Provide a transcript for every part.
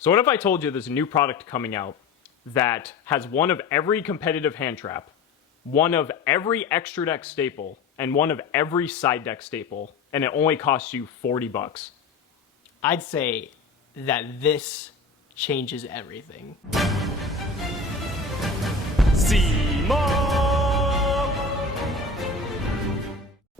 So what if I told you there's a new product coming out that has one of every competitive hand trap, one of every extra deck staple, and one of every side deck staple, and it only costs you $40? I'd say that this changes everything. Cimoooooooo!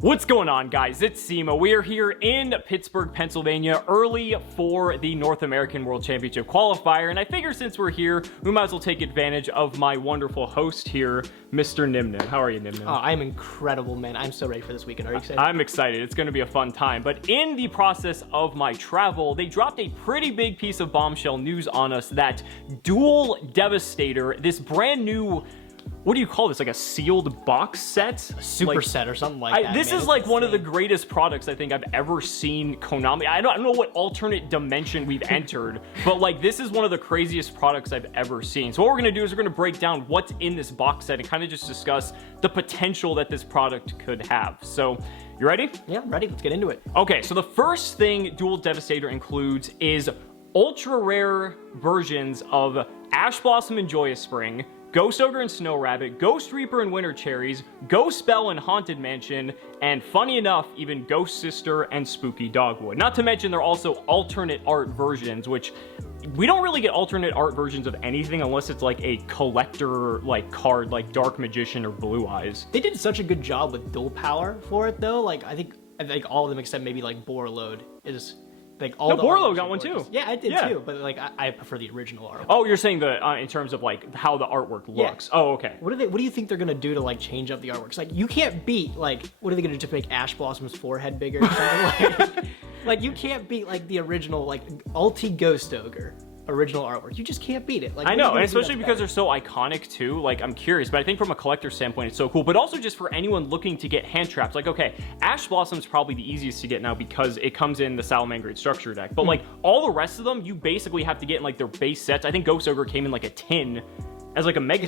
What's going on, guys? It's Cimo. We are here in Pittsburgh, Pennsylvania, early for the North American World Championship qualifier, and I figure since we're here, we might as well take advantage of my wonderful host here, Mr. Nimnim. How are you, Nimnim? Oh, I'm incredible, man. I'm so ready for this weekend. Are you excited? I'm excited. It's going to be a fun time. But in the process of my travel, they dropped a pretty big piece of bombshell news on us that Duel Devastator, this brand new, what do you call this? Like a sealed box set? A super set or something like that. This is like one of the greatest products I think I've ever seen Konami. I don't know what alternate dimension we've entered, but like this is one of the craziest products I've ever seen. So what we're gonna do is we're gonna break down what's in this box set and kind of just discuss the potential that this product could have. So you ready? Yeah, I'm ready. Let's get into it. Okay, so the first thing Duel Devastator includes is ultra rare versions of Ash Blossom and Joyous Spring, Ghost Ogre and Snow Rabbit, Ghost Reaper and Winter Cherries, Ghost Belle and Haunted Mansion, and funny enough, even Ghost Sister and Spooky Dogwood. Not to mention they're also alternate art versions, which we don't really get alternate art versions of anything unless it's like a collector like card like Dark Magician or Blue Eyes. They did such a good job with dual power for it though. Like I think all of them except maybe like Borreload is like all. No, Borreload got one too. Yeah, I did too. But like I prefer the original art. Oh, you're saying the in terms of like how the artwork looks. Yeah. Oh, okay. What do you think they're gonna do to like change up the artwork? Like you can't beat like what are they gonna do to make Ash Blossom's forehead bigger or something like? Like you can't beat like the original like Ulti Ghost Ogre original artwork. You just can't beat it. Like I know, and especially because they're so iconic too. Like I'm curious, but I think from a collector standpoint it's so cool, but also just for anyone looking to get hand traps. Like okay, Ash Blossom's probably the easiest to get now because it comes in the Salamangreat structure deck, but like all the rest of them you basically have to get in like their base sets. I think Ghost Ogre came in like a tin as like a mega,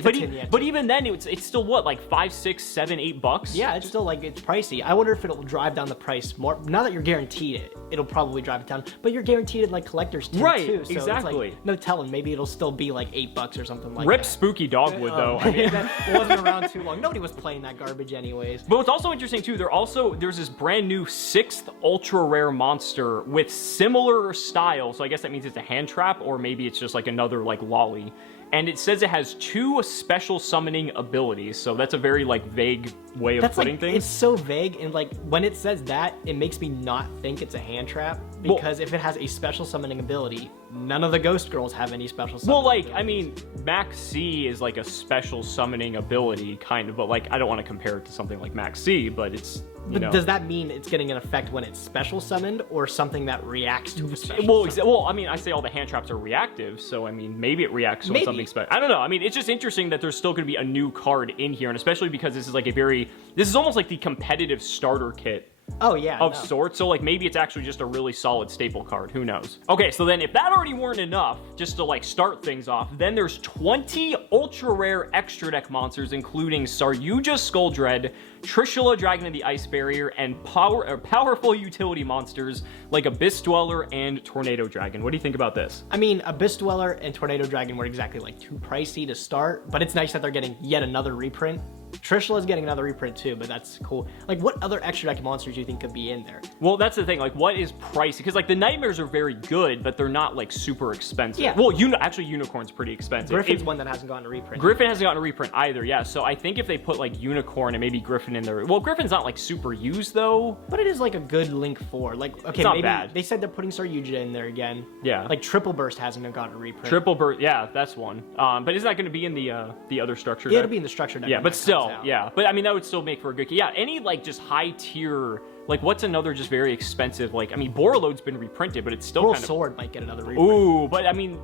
but even then it's still what, like $5, $6, $7, $8? Yeah, it's still like, it's pricey. I wonder if it'll drive down the price more. Now that you're guaranteed it, it'll probably drive it down. But you're guaranteed it like collector's tin too. So exactly. It's like, no telling, maybe it'll still be like $8 or something like that. Rip Spooky Dogwood though. I mean, that wasn't around too long. Nobody was playing that garbage anyways. But what's also interesting too, there's this brand new 6th ultra rare monster with similar style. So I guess that means it's a hand trap, or maybe it's just like another like lolly. And it says it has 2 special summoning abilities, so that's a very like vague way of putting things. It's so vague, and like when it says that, it makes me not think it's a hand trap, because if it has a special summoning ability, none of the Ghost Girls have any special summoning abilities. I mean, Max C is like a special summoning ability, kind of, but like I don't want to compare it to something like Max C, but it's, you know. Does that mean it's getting an effect when it's special summoned, or something that reacts to a special summon? Well, I mean, I say all the hand traps are reactive, so I mean, maybe it reacts to something special. I don't know. I mean, it's just interesting that there's still going to be a new card in here, and especially because this is like this is almost like the competitive starter kit. Oh yeah, of sorts. So like maybe it's actually just a really solid staple card. Who knows? Okay, so then if that already weren't enough, just to like start things off, then there's 20 ultra rare extra deck monsters, including Saryuja Skulldread, Trishula Dragon of the Ice Barrier, and powerful utility monsters like Abyss Dweller and Tornado Dragon. What do you think about this? I mean, Abyss Dweller and Tornado Dragon were exactly like too pricey to start, but it's nice that they're getting yet another reprint. Trishula's getting another reprint too, but that's cool. Like, what other extra deck monsters do you think could be in there? Well, that's the thing. Like, what is pricey? Because like the Nightmares are very good, but they're not like super expensive. Yeah. Well, actually, Unicorn's pretty expensive. Griffin's one that hasn't gotten a reprint. Griffin hasn't gotten a reprint either. Yeah. So I think if they put like Unicorn and maybe Griffin in there, well, Griffin's not like super used though. But it is like a good Link 4. Like, okay, it's not maybe bad. They said they're putting Saryuja in there again. Yeah. Like Triple Burst hasn't gotten a reprint. Triple Burst, yeah, that's one. But isn't that going to be in the other structure deck? Yeah, it'll be in the structure deck. Yeah, but still, yeah. But I mean, that would still make for a good. Yeah, any like just high tier. Like, what's another just very expensive, like, I mean, Borreload's been reprinted, but it's still Coral kind of... Sword might get another reprint. Ooh, but I mean,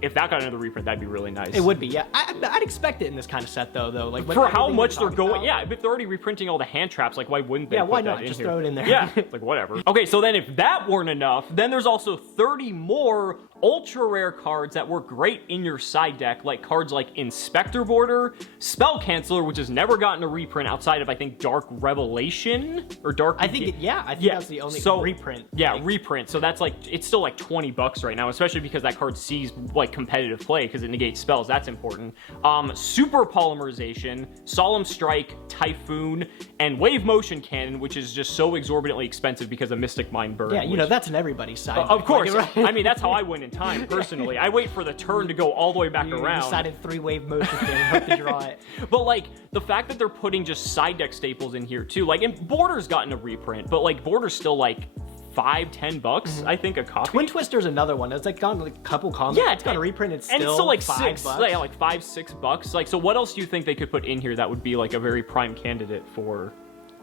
if that got another reprint, that'd be really nice. It would be, yeah. I'd expect it in this kind of set, though. Like for how much they're going... Yeah, if they're already reprinting all the hand traps, like, why wouldn't they put why that not? in Just here? throw it in there. Yeah, like, whatever. Okay, so then if that weren't enough, then there's also 30 more ultra rare cards that work great in your side deck, like cards like Inspector Border, Spell Canceller, which has never gotten a reprint outside of, I think, Dark Revelation or Dark. I think that's the only reprint. Yeah, reprint. So that's like, it's still like $20 right now, especially because that card sees like competitive play because it negates spells. That's important. Super Polymerization, Solemn Strike, Typhoon, and Wave Motion Cannon, which is just so exorbitantly expensive because of Mystic Mind Burn. Yeah, you know, that's in everybody's side. Of course. Like, right? I mean, that's how I win in time, personally. I wait for the turn to go all the way back around. Decided 3-wave motion cannon, hope to draw it. But, like, the fact that they're putting just side deck staples in here, too. Like, and Border's gotten a reprint, but, like, Border's still, like, $5-10, I think, a copy. Twin Twister's another one. It's like gone like a couple comics. Yeah, it's got a reprint. It's and still, it's still like $5. Yeah, like $5-6. Like, so what else do you think they could put in here that would be like a very prime candidate for?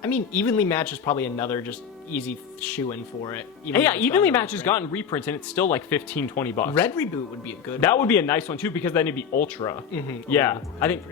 I mean, Evenly Match is probably another just easy shoe-in for it. Evenly Match has gotten reprints and it's still like $15-20. Red Reboot would be a good That one. would be a nice one too, because then it'd be ultra. Yeah, I think.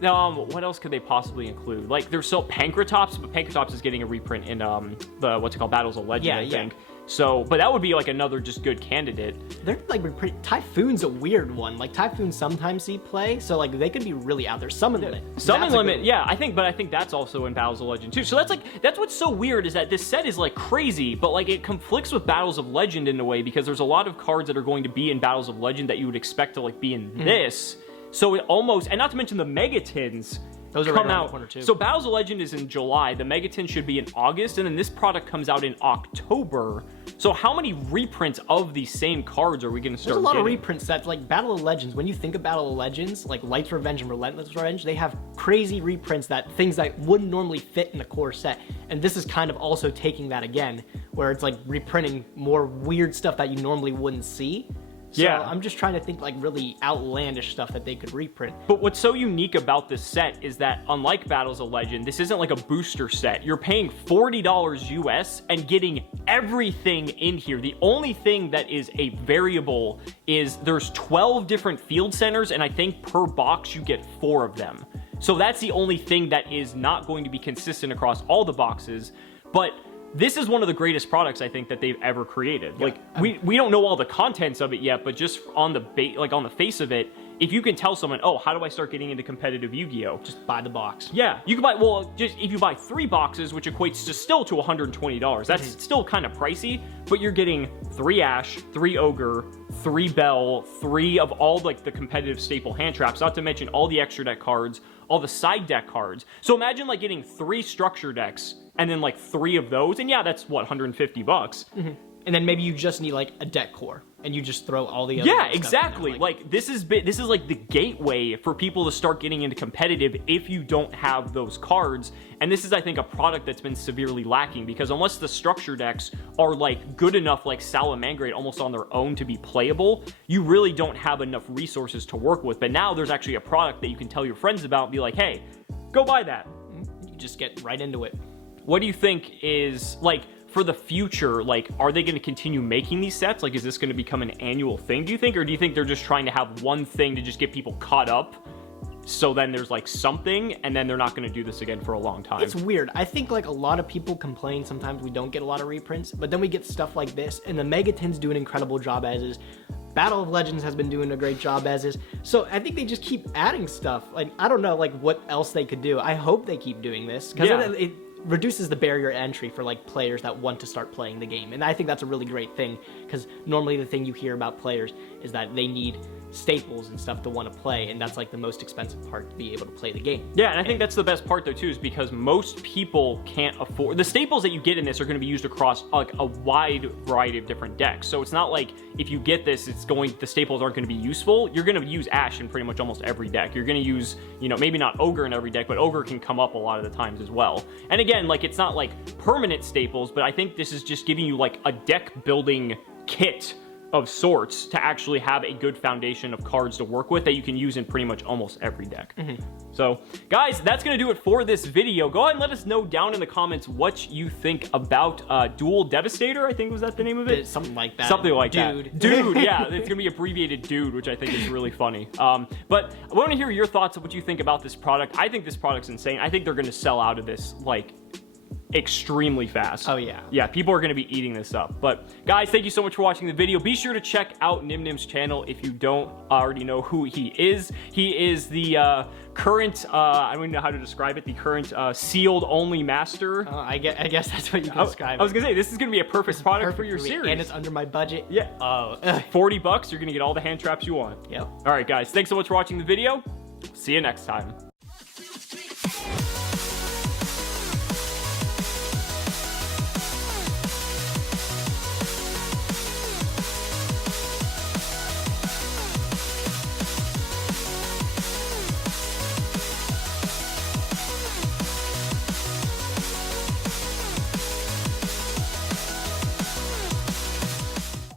What else could they possibly include? Like, there's still Pankratops, but Pankratops is getting a reprint in the what's it called, Battles of Legend, I think. So, but that would be like another just good candidate. They're like Typhoon's a weird one. Like, Typhoon sometimes see play, so like they could be really out there. Summon Limit. Summon Limit, yeah, I think that's also in Battles of Legend too. So that's what's so weird is that this set is like crazy, but like it conflicts with Battles of Legend in a way because there's a lot of cards that are going to be in Battles of Legend that you would expect to like be in this. So it almost, and not to mention the Megatins. Those are come right around out. the corner too. So Battles of Legend is in July. The Megatin should be in August, and then this product comes out in October. So how many reprints of these same cards are we going to start There's a lot getting? of reprints sets, like Battle of Legends. When you think of Battle of Legends, like Light's Revenge and Relentless Revenge, they have crazy reprints things that wouldn't normally fit in the core set. And this is kind of also taking that again, where it's like reprinting more weird stuff that you normally wouldn't see. So Yeah. I'm just trying to think like really outlandish stuff that they could reprint. But what's so unique about this set is that, unlike Battles of Legend, this isn't like a booster set. You're paying $40 US and getting everything in here. The only thing that is a variable is there's 12 different field centers, and I think per box you get 4 of them. So that's the only thing that is not going to be consistent across all the boxes. But this is one of the greatest products I think that they've ever created. Yeah. Like we don't know all the contents of it yet, but just on the on the face of it, if you can tell someone, oh, how do I start getting into competitive Yu-Gi-Oh? Just buy the box. Yeah, you can buy, just if you buy 3 boxes, which equates to still to $120. That's still kind of pricey, but you're getting 3 Ash, 3 Ogre, 3 Bell, 3 of all like the competitive staple hand traps, not to mention all the extra deck cards, all the side deck cards. So imagine like getting 3 structure decks and then like 3 of those, and yeah, that's what, $150. And then maybe you just need like a deck core, and you just throw all the other Yeah, stuff exactly. in there. Like this is like the gateway for people to start getting into competitive if you don't have those cards. And this is, I think, a product that's been severely lacking, because unless the structure decks are like good enough, like Salamangreat, almost on their own to be playable, you really don't have enough resources to work with. But now there's actually a product that you can tell your friends about and be like, hey, go buy that. You just get right into it. What do you think is, like, for the future, like, are they going to continue making these sets? Like, is this going to become an annual thing, do you think? Or do you think they're just trying to have one thing to just get people caught up, so then there's, like, something, and then they're not going to do this again for a long time? It's weird. I think, like, a lot of people complain sometimes we don't get a lot of reprints, but then we get stuff like this, and the Megatins do an incredible job as is. Battle of Legends has been doing a great job as is. So I think they just keep adding stuff. Like, I don't know, like, what else they could do. I hope they keep doing this, because it reduces the barrier to entry for like players that want to start playing the game, and I think that's a really great thing, because normally the thing you hear about players is that they need staples and stuff to want to play, and that's like the most expensive part to be able to play the game. Yeah, and I think that's the best part though too, is because most people can't afford the staples that you get in this are going to be used across like a wide variety of different decks. So it's not like if you get this, the staples aren't going to be useful. You're going to use Ash in pretty much almost every deck. You're going to use, you know, maybe not Ogre in every deck, but Ogre can come up a lot of the times as well. And again, like, it's not like permanent staples, but I think this is just giving you like a deck building kit of sorts to actually have a good foundation of cards to work with that you can use in pretty much almost every deck. So, guys, that's going to do it for this video. Go ahead and let us know down in the comments what you think about Duel Devastator, I think was that the name of it? Something like that. Something like Dude. that. Dude, yeah. It's going to be abbreviated Dude, which I think is really funny. But I want to hear your thoughts of what you think about this product. I think this product's insane. I think they're going to sell out of this, like, extremely fast. Oh, yeah. Yeah, people are going to be eating this up. But guys, thank you so much for watching the video. Be sure to check out Nimnim's channel if you don't already know who he is. He is the current, I don't even know how to describe it, the current sealed only master. I guess that's what you can describe it. I was going to say, this is going to be a perfect product for your series. And it's under my budget. Yeah. Oh. $40, you're going to get all the hand traps you want. Yep. All right, guys, thanks so much for watching the video. See you next time.